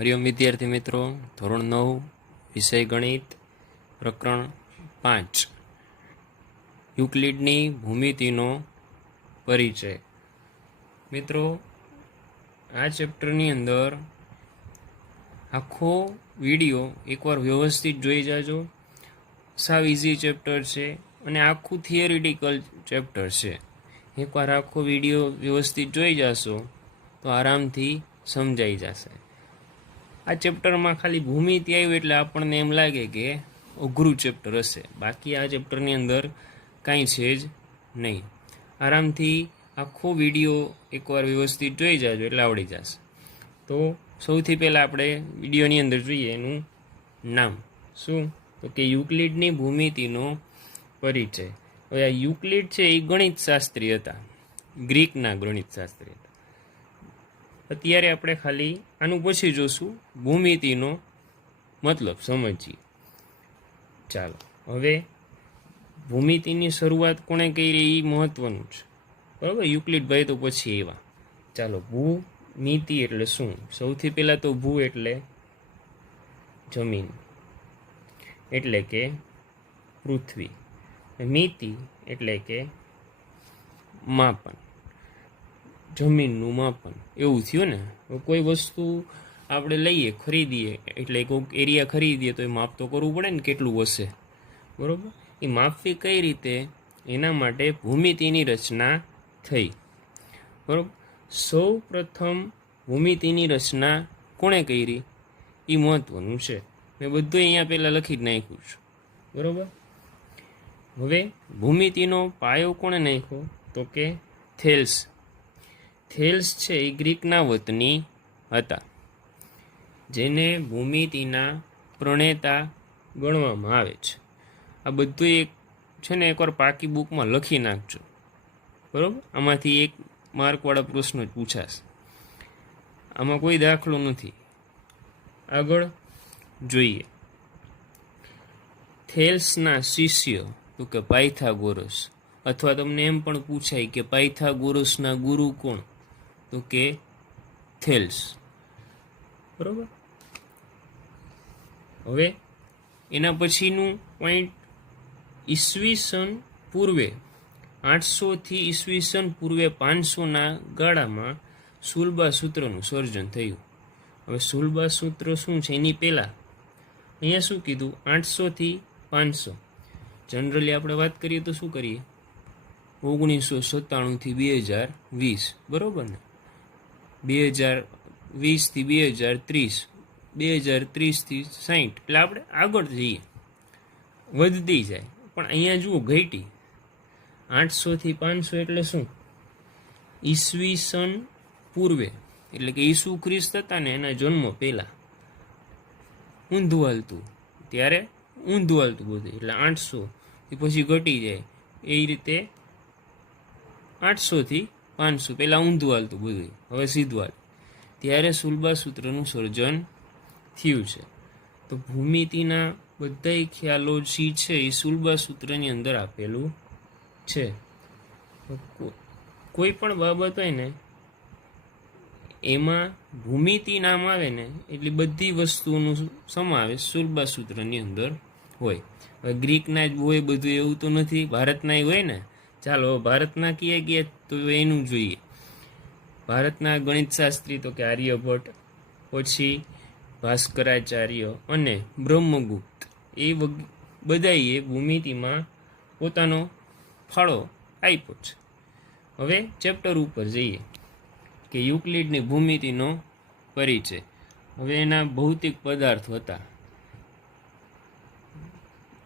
હરિઓમ વિદ્યાર્થી મિત્રો, ધોરણ 9 વિષય ગણિત, પ્રકરણ 5 યુક્લિડની ભૂમિતિનો પરિચય. મિત્રો, આ ચેપ્ટરની અંદર આખો વિડીયો એકવાર વ્યવસ્થિત જોઈ જાજો. સાવ ઇઝી ચેપ્ટર છે અને આખું થિયરિટિકલ ચેપ્ટર છે. એકવાર આખો વિડીયો વ્યવસ્થિત જોઈ જશો તો આરામથી સમજાઈ જશે. આ ચેપ્ટરમાં ખાલી ભૂમિતિ આવ્યું એટલે આપણને એમ લાગે કે અઘરું ચેપ્ટર હશે, બાકી આ ચેપ્ટરની અંદર કાંઈ છે જ નહીં. આરામથી આખો વિડીયો એકવાર વ્યવસ્થિત જોઈ જાજો એટલે આવડી જશે. તો સૌથી પહેલાં આપણે વિડીયોની અંદર જોઈએ એનું નામ શું, તો કે યુક્લિડની ભૂમિતિનો પરિચય. હવે આ યુક્લિડ છે એ ગણિતશાસ્ત્રી હતા, ગ્રીકના ગણિતશાસ્ત્રી હતા. અત્યારે આપણે ખાલી આનું પછી જોશું ભૂમિતિનો મતલબ સમજીએ. ચાલો, હવે ભૂમિતિની શરૂઆત કોણે કરી એ મહત્વનું છે, બરાબર. યુક્લિડ ભાઈ તો પછી એવા. ચાલો, ભૂમિતિ એટલે શું? સૌથી પહેલાં તો ભૂ એટલે જમીન, એટલે કે પૃથ્વી. મિતિ એટલે કે માપન, જમીનનું માપન. એવું થયું ને. કોઈ વસ્તુ આપણે લઈએ, ખરીદીએ, એટલે કોઈક એરિયા ખરીદીએ તો એ માપ તો કરવું પડે ને, કેટલું હશે, બરાબર. એ માપવી કઈ રીતે, એના માટે ભૂમિતિની રચના થઈ, બરાબર. સૌ પ્રથમ ભૂમિતિની રચના કોણે કરી એ મહત્વનું છે. મેં બધું અહીંયા પહેલાં લખી જ નાખ્યું છે, બરાબર. હવે ભૂમિતિનો પાયો કોણે નાખ્યો, તો કે થેલ્સ. થેલ્સ છે એ ગ્રીકના વતની હતા, જેને ભૂમિતિના પ્રણેતા ગણવામાં આવે છે. આ બધું એક છે ને એકવાર પાકી બુકમાં લખી નાખજો, બરાબર. આમાંથી એક માર્કવાળા પ્રશ્નો જ પૂછાશે, આમાં કોઈ દાખલો નથી. આગળ જોઈએ. થેલ્સના શિષ્ય તો કે પાયથાગોરસ, અથવા તમને એમ પણ પૂછાય કે પાયથાગોરસના ગુરુ કોણ, તો કે થેલ્સ, બરાબર. હવે એના પછીનું પોઈન્ટ, ઈસવીસન પૂર્વે 800થી ઈસવીસન પૂર્વે 500ના ગાળામાં સુલભા સૂત્રનું સર્જન થયું. હવે સુલભા સૂત્ર શું છે એની પહેલાં અહીંયા શું કીધું, 800થી 500. જનરલી આપણે વાત કરીએ તો શું કરીએ, 1997થી 2020, બરાબર ને. 2020થી 2030, 2030થી 60, એટલે આપણે આગળ જઈએ, વધતી જાય. પણ અહીંયા જુઓ ઘટી. 800થી 500 એટલે શું, ઈસવીસન પૂર્વે, એટલે કે ઈસુ ખ્રિસ્ત હતા ને એના જન્મ પહેલાં ઊંધું હાલતું, ત્યારે ઊંધું હાલતું બધું, એટલે 800 પછી ઘટી જાય. એ રીતે 800થી 500 પહેલાં ઊંધું હાલતું બધું, હવે સીધું હાલ, ત્યારે સુલભા સૂત્રનું સર્જન થયું છે. તો ભૂમિતિના બધા ખ્યાલો જે છે એ સુલભા સૂત્રની અંદર આપેલું છે. કોઈ પણ બાબત હોય ને એમાં ભૂમિતિ નામ આવે ને એટલે બધી વસ્તુઓનો સમાવેશ સુલભા સૂત્રની અંદર હોય. હવે ગ્રીકના જ હોય બધું એવું તો નથી, ભારતના હોય ને. ચાલો ભારતના કીએ તો એનું જોઈએ. ભારતના ગણિતશાસ્ત્રી તો કે આર્યભટ્ટ, પછી ભાસ્કરાચાર્ય અને બ્રહ્મગુપ્ત, એ બધાએ ભૂમિતિમાં પોતાનો ફાળો આપ્યો છે. હવે ચેપ્ટર ઉપર જઈએ કે યુક્લિડની ભૂમિતિનો પરિચય. હવે એના ભૌતિક પદાર્થો હતા.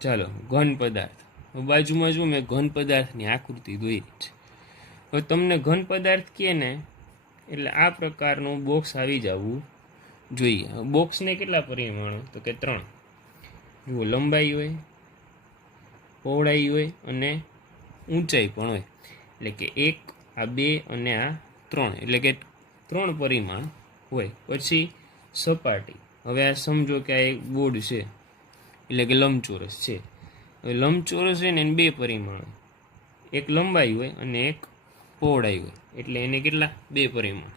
ચાલો, ઘન પદાર્થ. બાજુમાં જો મેં ઘન પદાર્થની આકૃતિ દોરી છે. હવે તમને ઘન પદાર્થ કહે ને એટલે આ પ્રકારનું બોક્સ આવી જવું જોઈએ. બોક્સને કેટલા પરિમાણો, તો કે 3. જુઓ, લંબાઈ હોય, પહોળાઈ હોય અને ઊંચાઈ પણ હોય. એટલે કે 1, આ 2 અને આ 3, એટલે કે 3 પરિમાણ હોય. પછી સપાટી. હવે આ સમજો કે આ એક બોર્ડ છે, એટલે કે લંબચોરસ છે. હવે લંબચોરસ છે ને એને 2 પરિમાણ હોય, એક લંબાઈ હોય અને એક પહોળાઈ હોય, એટલે એને કેટલા, 2 પરિમાણ.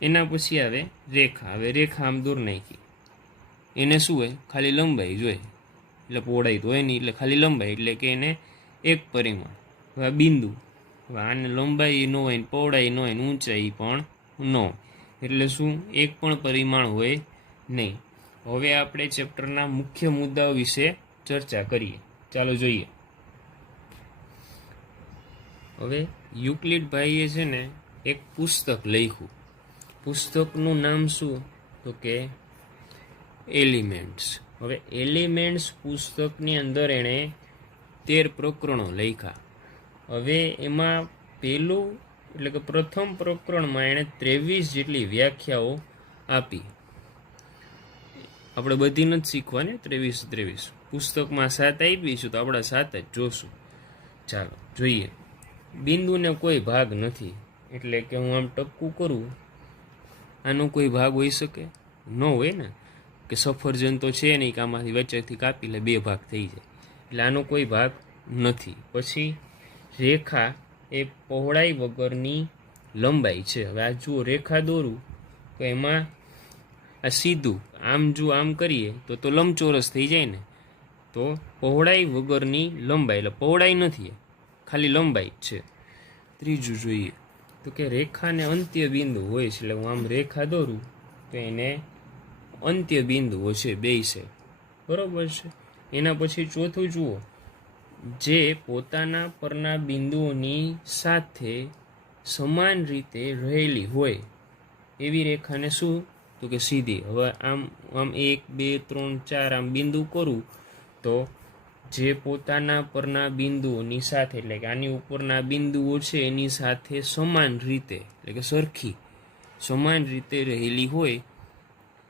એના પછી આવે રેખા. હવે રેખા આમ દૂર નાખી, એને શું હોય, ખાલી લંબાઈ જોઈએ, એટલે પહોળાઈ તો હોય નહીં, એટલે ખાલી લંબાઈ, એટલે કે એને એક પરિમાણ. હવે બિંદુ, હવે આને લંબાઈ ન હોય ને પહોળાઈ ન હોય ને ઊંચાઈ પણ ન હોય, એટલે શું, એક પણ પરિમાણ હોય નહીં. હવે આપણે ચેપ્ટરના મુખ્ય મુદ્દાઓ વિશે ચર્ચા કરીએ. ચાલો જોઈએ. હવે યુક્લિડ ભાઈએ છે ને એક પુસ્તક લખ્યું. પુસ્તકનું નામ શું, તો કે એલિમેન્ટ્સ. હવે એલિમેન્ટ્સ પુસ્તકની અંદર એણે 13 પ્રકરણો લખ્યા. હવે એમાં પહેલું એટલે કે પ્રથમ પ્રકરણમાં એણે 23 જેટલી વ્યાખ્યાઓ આપી. આપણે બધી નથી શીખવાની, 23 પુસ્તકમાં 7 આપીશું તો આપણે 7 જ જોશું. ચાલો જોઈએ. બિંદુને કોઈ ભાગ નથી, એટલે કે હું આમ ટપકું કરું, આનો કોઈ ભાગ હોઈ શકે ન હોય ને, કે સફરજન તો છે નહીં કે આમાંથી વચ્ચેથી કાપી લે 2 ભાગ થઈ જાય, એટલે આનો કોઈ ભાગ નથી. પછી રેખા એ પહોળાઈ વગરની લંબાઈ છે. હવે આ જુઓ, રેખા દોરું તો એમાં આ સીધું આમ જો આમ કરીએ તો લંબચોરસ થઈ જાય ને, તો પહોળાઈ વગરની લંબાઈ, એટલે પહોળાઈ નથી, ખાલી લંબાઈ જ છે. ત્રીજું જોઈએ તો કે રેખાને અંત્ય બિંદુ હોય છે, એટલે હું આમ રેખા દોરું તો એને અંત્ય બિંદુઓ છે, 2 છે, બરોબર છે. એના પછી ચોથું જુઓ, જે પોતાના પરના બિંદુઓની સાથે સમાન રીતે રહેલી હોય એવી રેખાને શું, તો કે સીધી. હવે આમ 1 2 3 4 આમ બિંદુ કરું તો જે પોતાના પરના બિંદુઓની સાથે, એટલે કે આની ઉપરના બિંદુઓ છે એની સાથે સમાન રીતે, એટલે કે સરખી સમાન રીતે રહેલી હોય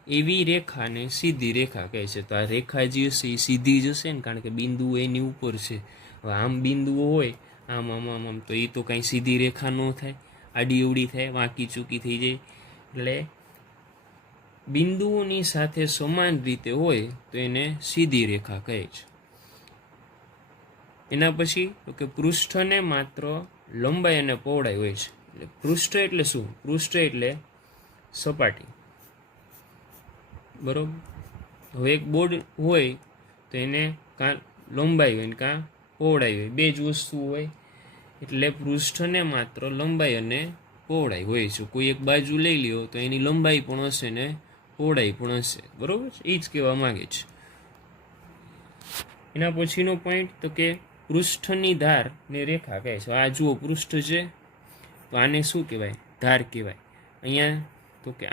એવી રેખાને સીધી રેખા કહે છે. તો આ રેખા જે હશે એ સીધી જ હશે ને, કારણ કે બિંદુઓ એની ઉપર છે. હવે આમ બિંદુઓ હોય આમ આમ આમ આમ, તો એ તો કાંઈ સીધી રેખા ન થાય, આડી અવડી થાય, વાંકી ચૂકી થઈ જાય. એટલે બિંદુઓની સાથે સમાન રીતે હોય તો એને સીધી રેખા કહે છે. એના પછી તો કે પૃષ્ઠને માત્ર લંબાઈ અને પહોળાઈ હોય છે. એટલે પૃષ્ઠ એટલે શું, પૃષ્ઠ એટલે સપાટી, બરોબર. હવે એક બોર્ડ હોય તો એને કાં લંબાઈ હોય ને કાં પહોળાઈ હોય, 2 જ વસ્તુ હોય, એટલે પૃષ્ઠને માત્ર લંબાઈ અને પહોળાઈ હોય છે. કોઈ એક બાજુ લઈ લ્યો તો એની લંબાઈ પણ હશે ને પહોળાઈ પણ હશે, બરોબર. એ જ કહેવા માંગે છે. એના પછીનો પોઈન્ટ તો કે પૃષ્ઠની ધાર ને રેખા કહે છે. આ જુઓ પૃષ્ઠ છે તો આને શું કહેવાય, ધાર કહેવાય. અહીંયા તો કે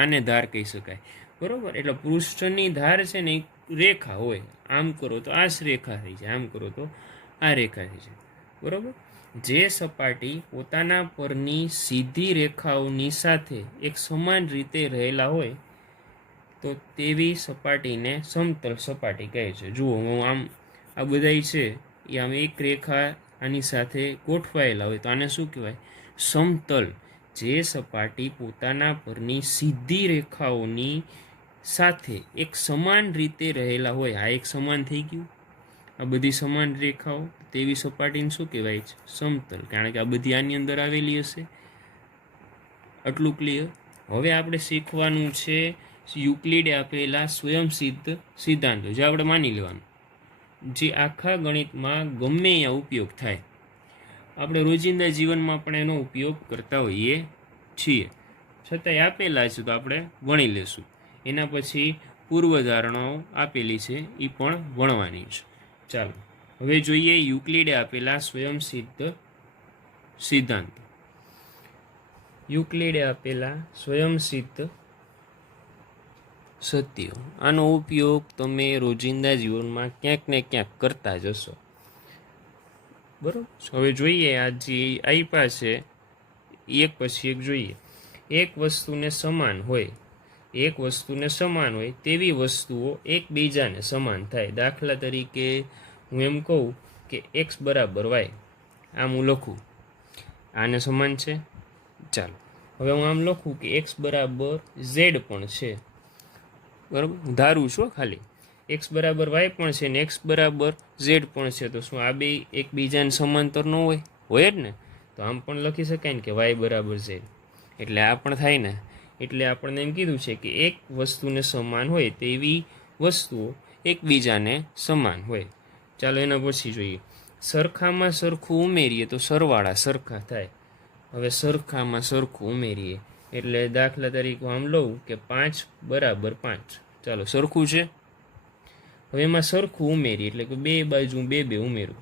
આને ધાર કહી શકાય, બરોબર. એટલે પૃષ્ઠની ધાર છે ને એ રેખા હોય, આમ કરો તો આ જ રેખા થઈ જાય, આમ કરો તો આ રેખા થઈ જાય, બરોબર. જે સપાટી પોતાના પરની સીધી રેખાઓની સાથે એક સમાન રીતે રહેલા હોય તો તેવી સપાટીને સમતલ સપાટી કહે છે. જુઓ, હું આમ આ બધાય છે એ આમ એક રેખા આની સાથે ગોઠવાયેલા હોય તો આને શું કહેવાય, સમતલ. જે સપાટી પોતાના પરની સીધી રેખાઓની સાથે એક સમાન રીતે રહેલા હોય, આ એક સમાન થઈ ગયું, આ બધી સમાન રેખાઓ, તેવી સપાટીને શું કહેવાય છે, સમતલ. કારણ કે આ બધી આની અંદર આવેલી હશે. આટલું ક્લિયર. હવે આપણે શીખવાનું છે યુક્લિડે આપેલા સ્વયંસિદ્ધ સિદ્ધાંતો, જે આપણે માની લેવાનું, જે આખા ગણિતમાં ગમે ત્યાં ઉપયોગ થાય. આપણે રોજિંદા જીવનમાં પણ એનો ઉપયોગ કરતા હોઈએ છીએ, છતાંય આપેલા છે તો આપણે ભણી લેશું. એના પછી પૂર્વધારણાઓ આપેલી છે એ પણ ભણવાની છે. ચાલો હવે જોઈએ યુક્લિડે આપેલા સ્વયંસિદ્ધ સિદ્ધાંત. યુક્લિડે આપેલા સ્વયંસિદ્ધ સત્યો, આનો ઉપયોગ તમે રોજિંદા જીવનમાં ક્યાંક ને ક્યાંક કરતા જ હશો, બરોબર. હવે જોઈએ આ જે આપ્યા છે એક પછી એક જોઈએ. એક વસ્તુને સમાન હોય તેવી વસ્તુઓ એકબીજાને સમાન થાય. દાખલા તરીકે હું એમ કહું કે x બરાબર y, આમ હું લખું, આને સમાન છે. ચાલો હવે હું આમ લખું કે x બરાબર z પણ છે, બરાબર. હું ધારું છું ખાલી x બરાબર y પણ છે ને x બરાબર z પણ છે, તો શું આ બે એકબીજાને સમાંતર ન હોય જ ને. તો આમ પણ લખી શકાય ને કે y બરાબર z. એટલે આ પણ થાય ને. એટલે આપણને એમ કીધું છે કે એક વસ્તુને સમાન હોય તેવી વસ્તુઓ એકબીજાને સમાન હોય. ચાલો એના પછી જોઈએ. સરખામાં સરખું ઉમેરીએ તો સરવાળા સરખા થાય. હવે સરખામાં સરખું ઉમેરીએ એટલે દાખલા તરીકે આમ લઉં કે 5 બરાબર 5. ચાલો સરખું છે. હવે એમાં સરખું ઉમેરીએ એટલે કે બે બાજુ બે બે ઉમેરું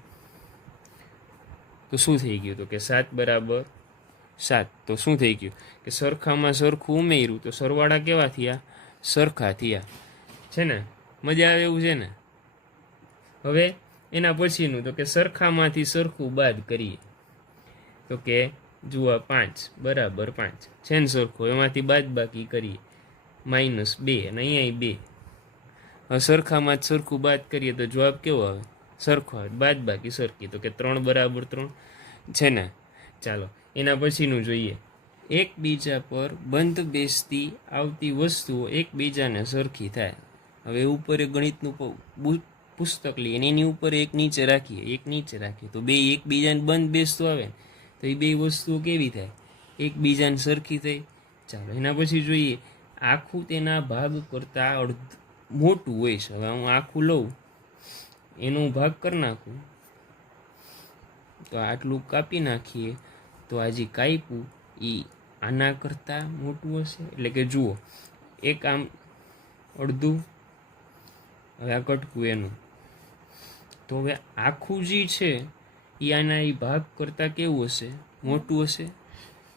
તો શું થઈ ગયું? તો કે 7 બરાબર 7. તો શું થઈ ગયું કે સરખામાં સરખું ઉમેર્યું તો સરવાળા કેવા થયા? સરખા થયા છે ને. મજા આવે એવું છે ને. હવે એના પછીનું તો કે સરખામાંથી સરખું બાદ કરીએ તો કે જુઓ 5 બરાબર 5 છે ને સરખું. એમાંથી બાદ બાકી કરીએ -2 અને અહીંયા 2. હવે સરખામાં જ સરખું બાદ કરીએ તો જવાબ કેવો આવે? સરખો આવે. બાદ બાકી સરખી તો કે 3 બરાબર 3 છે ને. ચાલો એના પછીનું જોઈએ. એકબીજા પર બંધ બેસતી આવતી વસ્તુઓ એકબીજાને સરખી થાય. હવે ઉપર એક ગણિતનું પુસ્તક લઈએ અને એની ઉપર એક નીચે રાખીએ તો બે એકબીજાને બંધ બેસતું આવે તો એ બે વસ્તુઓ કેવી થાય? એકબીજાને સરખી થઈ. ચાલો એના પછી જોઈએ. આખું તેના ભાગ કરતાં મોટું હોય છે. હવે હું આખું લઉં એનો ભાગ કરી નાખું તો આટલું કાપી નાખીએ તો આ જે કાપ્યું એ આના કરતાં મોટું હશે. એટલે કે જુઓ એક આમ અડધું, હવે આ કટકું એનું. તો હવે આખું જે છે એ આના એ ભાગ કરતાં કેવું હશે? મોટું હશે.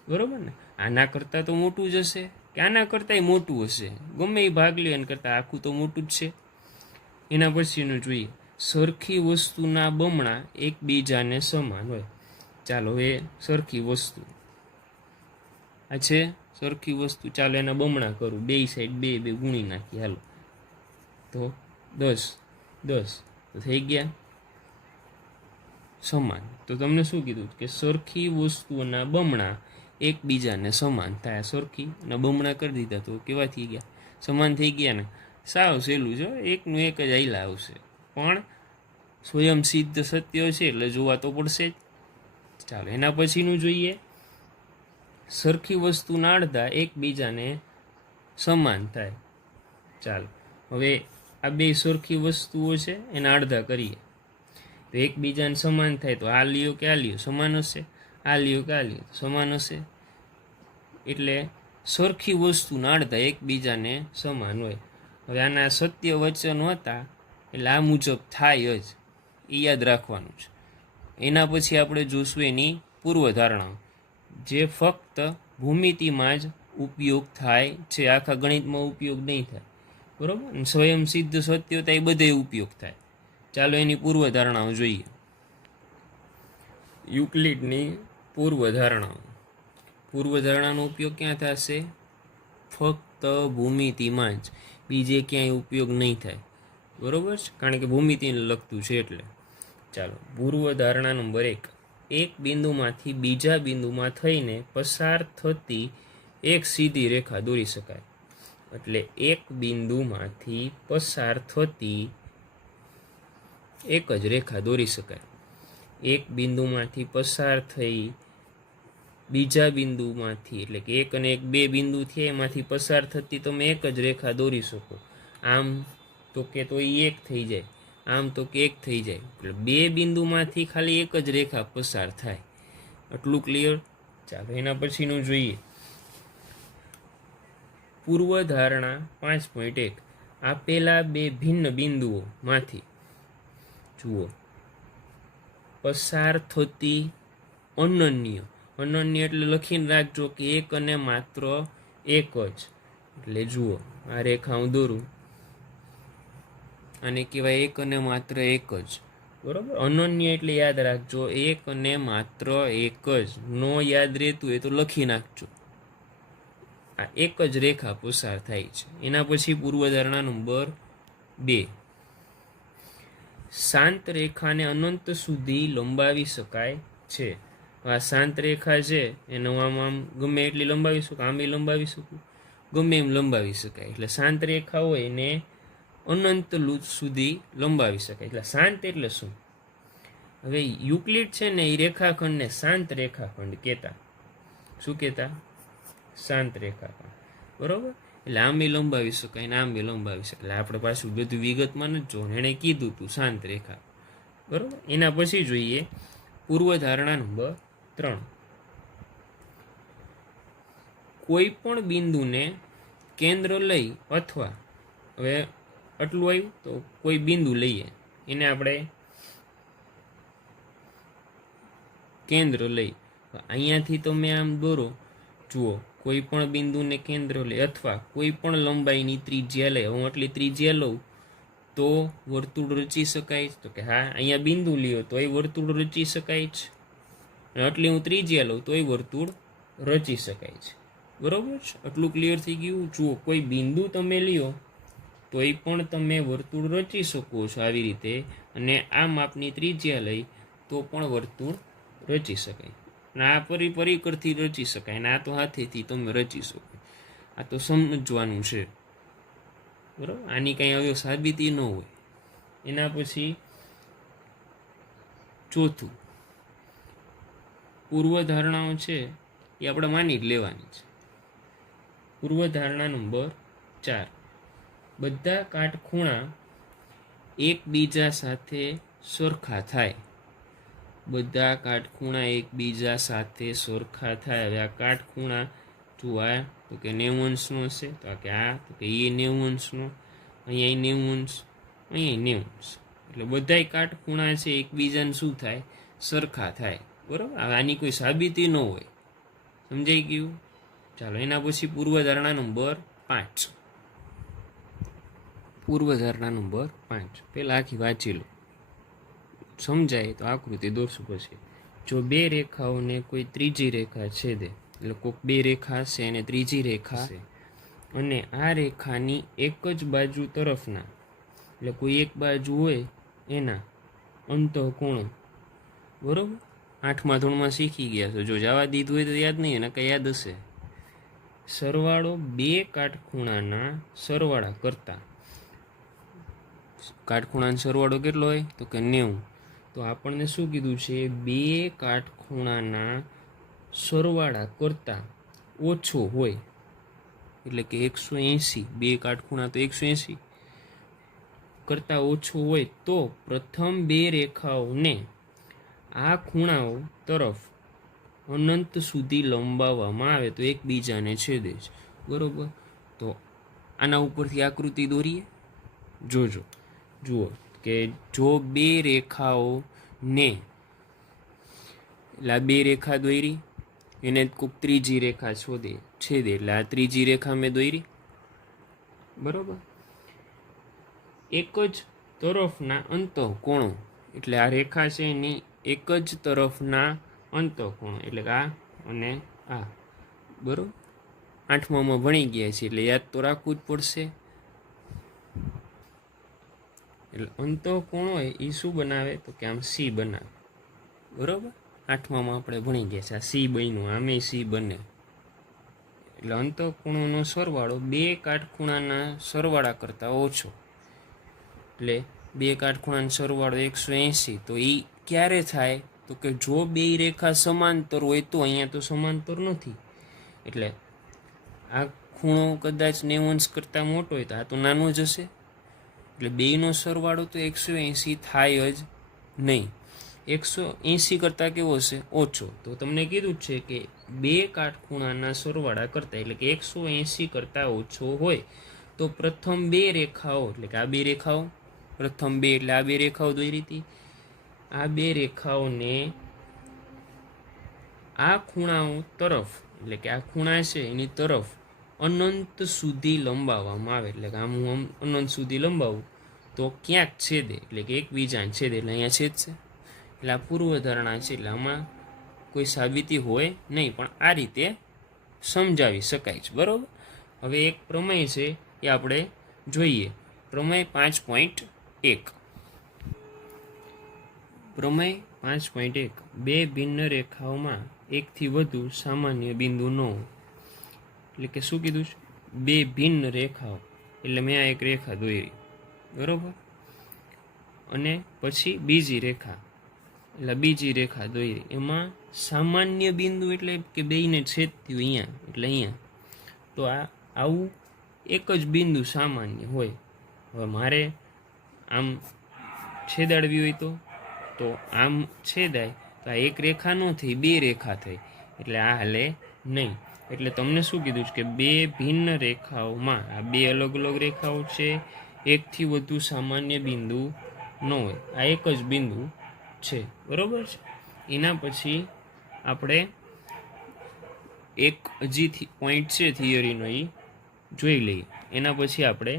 બરાબર ને. આના કરતાં તો મોટું જ હશે કે આના કરતાંય મોટું હશે. ગમે એ ભાગ લે એના કરતાં આખું તો મોટું જ છે. એના પછીનું જોઈએ. સરખી વસ્તુના બમણા એકબીજાને સમાન હોય. ચાલો એ સરખી વસ્તુ આ છે સરખી વસ્તુ. ચાલો એના બમણા કરું. બે સાઈડ બે બે ગુણી નાખી હાલો તો 10 10 તો થઈ ગયા સમાન. તો તમને શું કીધું કે સરખી વસ્તુઓના બમણા એકબીજાને સમાન થાય. સરખી અને બમણા કરી દીધા તો કેવા થઈ ગયા? સમાન થઈ ગયા ને. સાવ સહેલું છે. એકનું એક જ આયલા આવશે પણ સ્વયં સિદ્ધ સત્ય છે એટલે જોવા તો પડશે જ. ચાલો એના પછીનું જોઈએ. સરખી વસ્તુના અડધા એકબીજાને સમાન થાય. ચાલો હવે આ બે સરખી વસ્તુઓ છે એના અડધા કરીએ તો એકબીજાને સમાન થાય. તો આ લ્યો કે આ લ્યો સમાન હશે, આ લ્યો કે આ લ્યો સમાન હશે. એટલે સરખી વસ્તુના અડધા એકબીજાને સમાન હોય. હવે આના સત્ય વચનો હતા એટલે આ મુજબ થાય જ, એ યાદ રાખવાનું છે. એના પછી આપણે જોશું એની પૂર્વધારણાઓ જે ફક્ત ભૂમિતિમાં જ ઉપયોગ થાય છે. આખા ગણિતમાં ઉપયોગ નહીં થાય. બરાબર. સ્વયં સિદ્ધ સત્યતા એ બધે ઉપયોગ થાય. ચાલો એની પૂર્વધારણાઓ જોઈએ. યુક્લિડની પૂર્વધારણાઓ. પૂર્વધારણાનો ઉપયોગ ક્યાં થશે? ફક્ત ભૂમિતિમાં જ, બીજે ક્યાંય ઉપયોગ નહીં થાય. બરાબર છે. કારણ કે ભૂમિતિને લગતું છે એટલે. ચાલો પૂર્વધારણા નંબર 1. એક બિંદુમાંથી બીજા બિંદુમાં થઈને પસાર થતી એક સીધી રેખા દોરી શકાય. એટલે એક બિંદુમાંથી પસાર થતી એક જ રેખા દોરી શકાય. એક બિંદુમાંથી પસાર થઈ બીજા બિંદુમાંથી, એટલે કે એક અને એક બે બિંદુ છે એમાંથી પસાર થતી તમે એક જ રેખા દોરી શકો. આમ તો કે તો એ એક થઈ જાય, આમ તો કે એક થઈ જાય. એટલે બે બિંદુમાંથી ખાલી એક જ રેખા પસાર થાય. આટલું ક્લિયર. ચાલો એના પછીનું જોઈએ. પૂર્વધારણા 5.1. આપેલા બે ભિન્ન બિંદુઓમાંથી જુઓ પસાર થતી અનન્ય. અનન્ય એટલે લખીને રાખજો કે એક અને માત્ર એક જ. એટલે જુઓ આ રેખા હું દોરું, આને કહેવાય એક અને માત્ર એક જ. બરાબર. અનન્ય એટલે યાદ રાખજો એક અને માત્ર એક જ. નો યાદ રહેતું હોય તો લખી નાખજો. આ એક જ રેખા પસાર થાય છે. એના પછી પૂર્વધારણા નંબર 2. શાંત રેખાને અનંત સુધી લંબાવી શકાય છે. આ શાંત રેખા છે એને આમ ગમે એટલી લંબાવી શકું, આમ લંબાવી શકું, ગમે એમ લંબાવી શકાય. એટલે શાંત રેખા હોય એને અનંત સુધી લંબાવી શકાય. એટલે શાંત એટલે શું? હવે યુક્લિડ છે ને એ રેખાખંડને શાંત રેખાખંડ કહેતા. શું કહેતા? શાંત રેખા. બરોબર, એટલે આમ બી લંબાવી શકાય ને આમ બી લંબાવી શકાય. એટલે આપણે પાછું બધું વિગતમાં નથી જોવાનું, એણે કીધું તું શાંત રેખા. બરોબર, એના પછી જોઈએ પૂર્વધારણા નંબર 3. કોઈ પણ બિંદુને કેન્દ્ર લઈ અથવા, હવે આટલું આવ્યું તો કોઈ બિંદુ લઈએ, એને આપણે કેન્દ્ર લઈ. અહીંયાથી તમે આમ દોરો, જુઓ, કોઈ પણ બિંદુને કેન્દ્ર લઈ અથવા કોઈ પણ લંબાઈની ત્રિજ્યા લઈ. હું આટલી ત્રિજ્યા લઉં તો વર્તુળ રચી શકાય? તો કે હા, અહીંયા બિંદુ લ્યો તો એ વર્તુળ રચી શકાય છે. આટલી હું ત્રિજ્યા લઉં તો એ વર્તુળ રચી શકાય છે. બરોબર છે, આટલું ક્લિયર થઈ ગયું. જુઓ, કોઈ બિંદુ તમે લ્યો તો એ પણ તમે વર્તુળ રચી શકો છો આવી રીતે, અને આ માપની ત્રિજ્યા લઈ તો પણ વર્તુળ રચી શકાય. અને આ પરિકરથી રચી શકાય, અને આ તો હાથેથી તમે રચી શકો. આ તો સમજવાનું છે. બરાબર, આની કંઈ હવે સાબિતી ન હોય. એના પછી ચોથું, પૂર્વધારણાઓ છે એ આપણે માની જ લેવાની છે. પૂર્વધારણા નંબર 4. બધા કાટખૂણા એકબીજા સાથે સરખા થાય. બધા કાટખૂણા એકબીજા સાથે સરખા થાય. હવે આ કાટખૂણા જોવા તો કે 90 અંશનો છે, તો આ કે આ તો કે એ 90 અંશનો, અહીંયા 90 અંશ, અહીંયા 90 અંશ. એટલે બધાય કાટખૂણા છે એકબીજાને શું થાય? સરખા થાય. બરાબર, આની કોઈ સાબિતી ન હોય. સમજાઈ ગયું? ચાલો, એના પછી પૂર્વધારણા નંબર 5. પૂર્વધારણા નંબર 5 પહેલાં આખી વાંચી લો, સમજાય તો આકૃતિ દોરશું. પછી જો બે રેખાઓને કોઈ ત્રીજી રેખા છેદે, એટલે કોઈક બે રેખા છે અને ત્રીજી રેખા છે, અને આ રેખાની એક જ બાજુ તરફના, એટલે કોઈ એક બાજુ હોય એના અંતઃકોણો, બરોબર, 8મા ધોરણમાં શીખી ગયા છો. જો જવા દીધું હોય તો યાદ નહીં, એને કંઈ યાદ હશે. સરવાળો બે કાટખૂણાના સરવાળા કરતા. કાટખૂણાનો સરવાળો કેટલો હોય? તો કે 90. તો આપણને શું કીધું છે? બે કાટખૂણાના સરવાળા કરતા ઓછો હોય, એટલે કે 180. બે કાટખૂણા તો 180 કરતા ઓછો હોય તો પ્રથમ બે રેખાઓને આ ખૂણાઓ તરફ અનંત સુધી લંબાવવામાં આવે તો એકબીજાને છેદે છે. બરોબર, તો આના ઉપરથી આકૃતિ દોરીએ. જોજો, જુઓ કે જો બે રેખાઓને, એટલે આ બે રેખા દોરી, એને કોઈક ત્રીજી રેખા છેદે, એટલે આ ત્રીજી રેખા મેં દોરી. બરોબર, એક જ તરફના અંતઃકોણો, એટલે આ રેખા છે એની એક જ તરફના અંતઃકોણો, એટલે કે આ અને આ. બરોબર, 8મામાં ભણી ગયા છે એટલે યાદ તો રાખવું જ પડશે. એટલે અંતઃકોણ હોય એ શું બનાવે? તો કે આમ સી બનાવે. બરોબર, 8મામાં આપણે ભણી ગયા છે. આ સી બન્યું, આમે સી બને. એટલે અંતઃકોણોનો સરવાળો બે કાટખૂણાના સરવાળા કરતાં ઓછો. એટલે બે કાટખૂણાનો સરવાળો 180. તો એ ક્યારે થાય? તો કે જો બે રેખા સમાંતર હોય તો. અહીંયા તો સમાંતર નથી, એટલે આ ખૂણો કદાચ 90 અંશ કરતાં મોટો હોય તો આ તો નાનો જ હશે. એટલે બેનો સરવાળો તો 180 થાય જ નહીં. 180 કરતાં કેવો હશે? ઓછો. તો તમને કીધું જ છે કે બે કાટખૂણાના સરવાળા કરતાં, એટલે કે 180 કરતાં ઓછો હોય તો પ્રથમ બે રેખાઓ, એટલે કે આ બે રેખાઓ, પ્રથમ બે એટલે આ બે રેખાઓ દોરી હતી, આ બે રેખાઓને આ ખૂણાઓ તરફ, એટલે કે આ ખૂણા છે એની તરફ અનંત સુધી લંબાવવામાં આવે. એટલે કે આમ હું અનંત સુધી લંબાવું તો ક્યાંક છેદે, એટલે કે એકબીજાને છેદે, એટલે અહીંયા છેદશે. એટલે આ પૂર્વધારણા છે, એટલે આમાં કોઈ સાબિતી હોય નહીં, પણ આ રીતે સમજાવી શકાય છે. બરાબર, હવે એક પ્રમેય છે એ આપણે જોઈએ. પ્રમેય 5.1. પ્રમેય 5.1. બે ભિન્ન રેખાઓમાં એકથી વધુ સામાન્ય બિંદુ ન હોય. એટલે કે શું કીધું છે? બે ભિન્ન રેખાઓ, એટલે મેં આ એક રેખા દોરી, બરોબર, અને પછી બીજી રેખા, એટલે બીજી રેખા દોરી, એમાં સામાન્ય બિંદુ એટલે કે બેયને છેદતી હોય અહીંયા, એટલે અહીંયા. તો આ આવું એક જ બિંદુ સામાન્ય હોય. હવે મારે આમ છેદાડવી હોય તો આમ છેદાય તો આ એક રેખા ન થઈ, બે રેખા થઈ, એટલે આ હાલે નહીં. એટલે તમને શું કીધું છે કે બે ભિન્ન રેખાઓમાં, આ બે અલગ અલગ રેખાઓ છે, એકથી વધુ સામાન્ય બિંદુ ન હોય, આ એક જ બિંદુ છે, બરોબર છે. એના પછી આપણે એક હજી પોઈન્ટ છે થિયરીનો, એ જોઈ લઈએ. એના પછી આપણે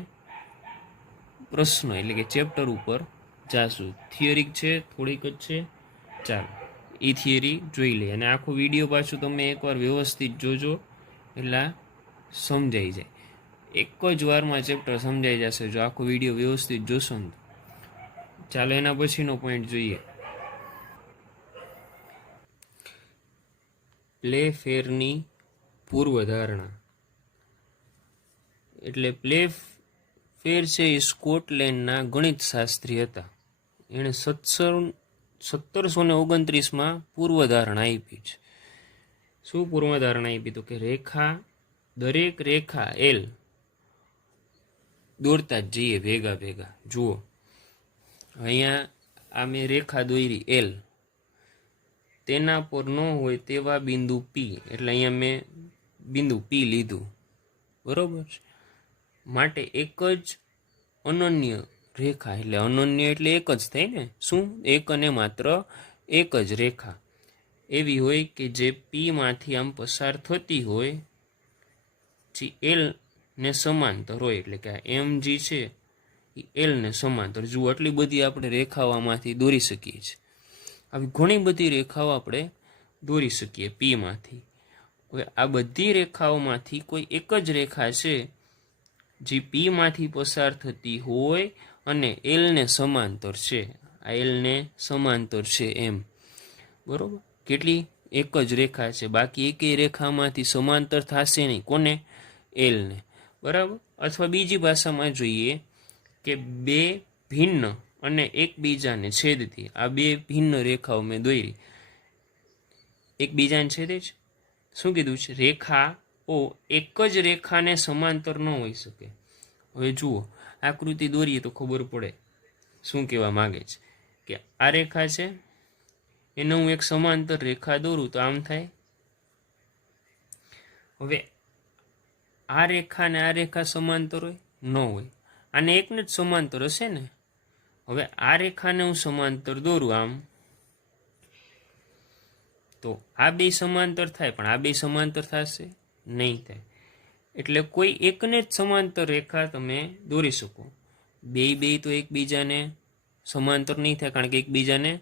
પ્રશ્ન એટલે કે ચેપ્ટર ઉપર જાશું. થિયરી છે થોડીક જ છે, ચાલો એ થિયરી જોઈ લઈએ. અને આખો વિડીયો પાછું તમે એકવાર વ્યવસ્થિત જોજો એટલે સમજાઈ જાય. એક જ વારમાં ચેપ્ટર સમજાઈ જશે જો આખો વિડીયો વ્યવસ્થિત જોશો ને. ચાલો એના પછીનો પોઈન્ટ જોઈએ. પ્લે ફેરની પૂર્વધારણા. એટલે પ્લે ફેર છે એ સ્કોટલેન્ડના ગણિતશાસ્ત્રી હતા. એણે 1729માં પૂર્વધારણા આપી છે. શું પૂર્વધારણા આપી? તો કે દરેક રેખા એલ દોરતા જ જઈએ ભેગા ભેગા. જુઓ અહીંયા આ મેં રેખા દોરી એલ, તેના પર ન હોય તેવા બિંદુ પી, એટલે અહીંયા મેં બિંદુ પી લીધું, બરોબર છે. માટે એક જ અનન્ય રેખા, એટલે અનન્ય એટલે એક જ થાય ને, શું? એક અને માત્ર એક જ રેખા એવી હોય કે જે પી માંથી આમ પસાર થતી હોય, જે એલ ને સમાંતર હોય. એટલે કે આ એમ જી છે એ એલ ને સમાંતર. જુઓ આટલી બધી આપણે રેખાઓમાંથી દોરી શકીએ છીએ. આવી ઘણી બધી રેખાઓ આપણે દોરી શકીએ પી માંથી. હવે આ બધી રેખાઓમાંથી કોઈ એક જ રેખા છે જે પી માંથી પસાર થતી હોય અને એલ ને સમાંતર છે. આ એલ ને સમાંતર છે એમ, બરોબર. કેટલી? એક જ રેખા છે, બાકી એકેય રેખામાંથી સમાંતર થશે નહીં. કોને? એલ ને, બરાબર. અથવા બીજી ભાષામાં જોઈએ કે બે ભિન્ન અને એકબીજાને છેદતી આ બે ભિન્ન રેખાઓ મેં દોરી, એકબીજાને છેદે છે. શું કીધું છે? રેખાઓ એક જ રેખાને સમાંતર ન હોઈ શકે. હવે જુઓ આકૃતિ દોરીએ તો ખબર પડે શું કહેવા માંગે છે. કે આ રેખા છે, એને હું એક સમાંતર રેખા દોરું તો આમ થાય. હવે આ રેખા ને આ રેખા સમાંતર હોય? ન હોય. આને એકને જ સમાંતર હશે ને. હવે આ રેખાને હું સમાંતર દોરું આમ, તો આ બે સમાંતર થાય, પણ આ બે સમાંતર થશે નહીં થાય. એટલે કોઈ એકને જ સમાંતર રેખા તમે દોરી શકો. બે તો એકબીજાને સમાંતર નહીં થાય, કારણ કે એકબીજાને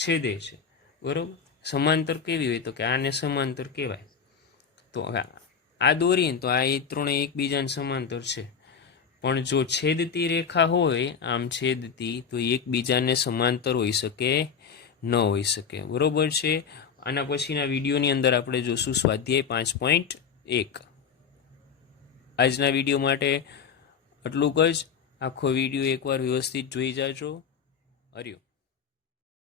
છેદે છે, બરોબર. સમાંતર કેવી હોય? તો કે આને સમાંતર કહેવાય. તો હવે આ દોરીએ તો આ એ ત્રણેય એકબીજાને સમાંતર છે. પણ જો છેદતી રેખા હોય, આમ છેદતી, તો એકબીજાને સમાંતર હોઈ શકે ન હોઈ શકે, બરોબર છે. આના પછીના વિડીયોની અંદર આપણે જોશું સ્વાધ્યાય 5.1. આજના વિડીયો માટે આટલું જ. આખો વિડીયો એકવાર વ્યવસ્થિત જોઈ જાજો. હરિઓમ.